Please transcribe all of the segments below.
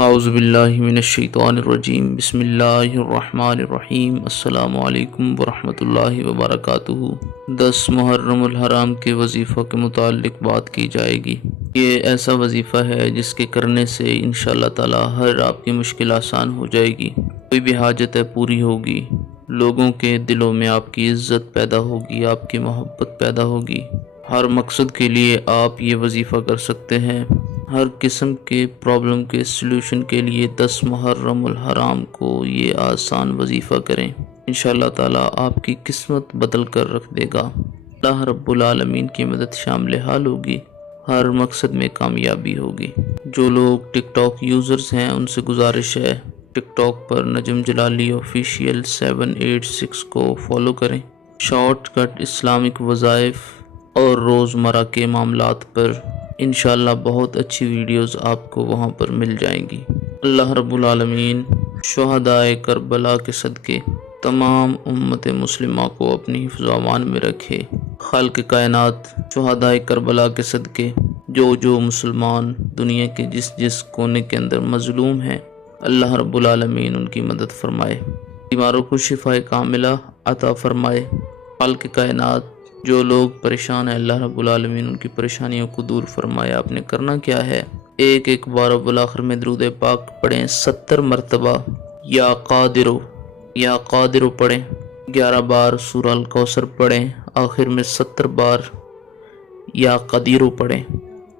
اعوذ باللہ من الشیطان الرجیم، بسم اللہ الرحمن الرحیم۔ السلام علیکم ورحمۃ اللہ وبرکاتہ۔ 10 محرم الحرام کے وظیفہ کے متعلق بات کی جائے گی۔ یہ ایسا وظیفہ ہے جس کے کرنے سے انشاءاللہ تعالی ہر آپ کی مشکل آسان ہو جائے گی، کوئی بھی حاجت ہے پوری ہوگی، لوگوں کے دلوں میں آپ کی عزت پیدا ہوگی، آپ کی محبت پیدا ہوگی، ہر مقصد کے لیے آپ یہ وظیفہ کر سکتے ہیں۔ ہر قسم کے پرابلم کے سلوشن کے لیے 10 محرم الحرام کو یہ آسان وظیفہ کریں، انشاءاللہ تعالی آپ کی قسمت بدل کر رکھ دے گا۔ اللہ رب العالمین کی مدد شامل حال ہوگی، ہر مقصد میں کامیابی ہوگی۔ جو لوگ ٹک ٹاک یوزرز ہیں ان سے گزارش ہے ٹک ٹاک پر نجم جلالی آفیشیل 786 کو فالو کریں۔ شارٹ کٹ اسلامک وظائف اور روزمرہ کے معاملات پر انشاءاللہ بہت اچھی ویڈیوز آپ کو وہاں پر مل جائیں گی۔ اللہ رب العالمین شہدائے کربلا کے صدقے تمام امت مسلمہ کو اپنی حفظ و امان میں رکھے۔ خالق کائنات شہدائے کربلا کے صدقے جو مسلمان دنیا کے جس کونے کے اندر مظلوم ہیں، اللہ رب العالمین ان کی مدد فرمائے، بیماروں کو شفائے کاملہ عطا فرمائے۔ خالق کائنات جو لوگ پریشان ہیں، اللہ رب العالمین ان کی پریشانیوں کو دور فرمائے۔ آپ نے کرنا کیا ہے، ایک بار بالآخر میں درود پاک پڑھیں 70 مرتبہ، یا قادرو پڑھیں 11 بار، سورہ الکوثر پڑھیں آخر میں 70 بار، یا قدیرو پڑھیں۔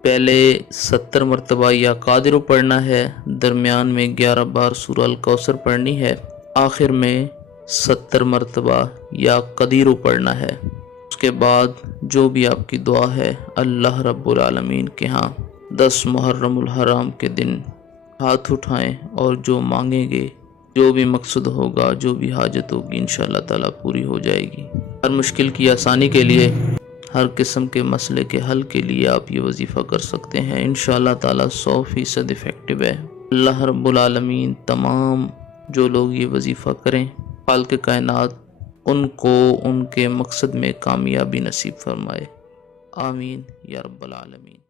پہلے 70 مرتبہ یا قادرو پڑھنا ہے، درمیان میں 11 بار سورہ الکوثر پڑھنی ہے، آخر میں 70 مرتبہ یا قدیرو پڑھنا ہے۔ اس کے بعد جو بھی آپ کی دعا ہے اللہ رب العالمین کے ہاں 10 محرم الحرام کے دن ہاتھ اٹھائیں، اور جو مانگیں گے، جو بھی مقصد ہوگا، جو بھی حاجت ہوگی، انشاءاللہ تعالی پوری ہو جائے گی۔ ہر مشکل کی آسانی کے لیے، ہر قسم کے مسئلے کے حل کے لیے آپ یہ وظیفہ کر سکتے ہیں، انشاءاللہ تعالی 100% افیکٹو ہے۔ اللہ رب العالمین تمام جو لوگ یہ وظیفہ کریں، خالق کائنات ان کو ان کے مقصد میں کامیابی نصیب فرمائے، آمین یا رب العالمین۔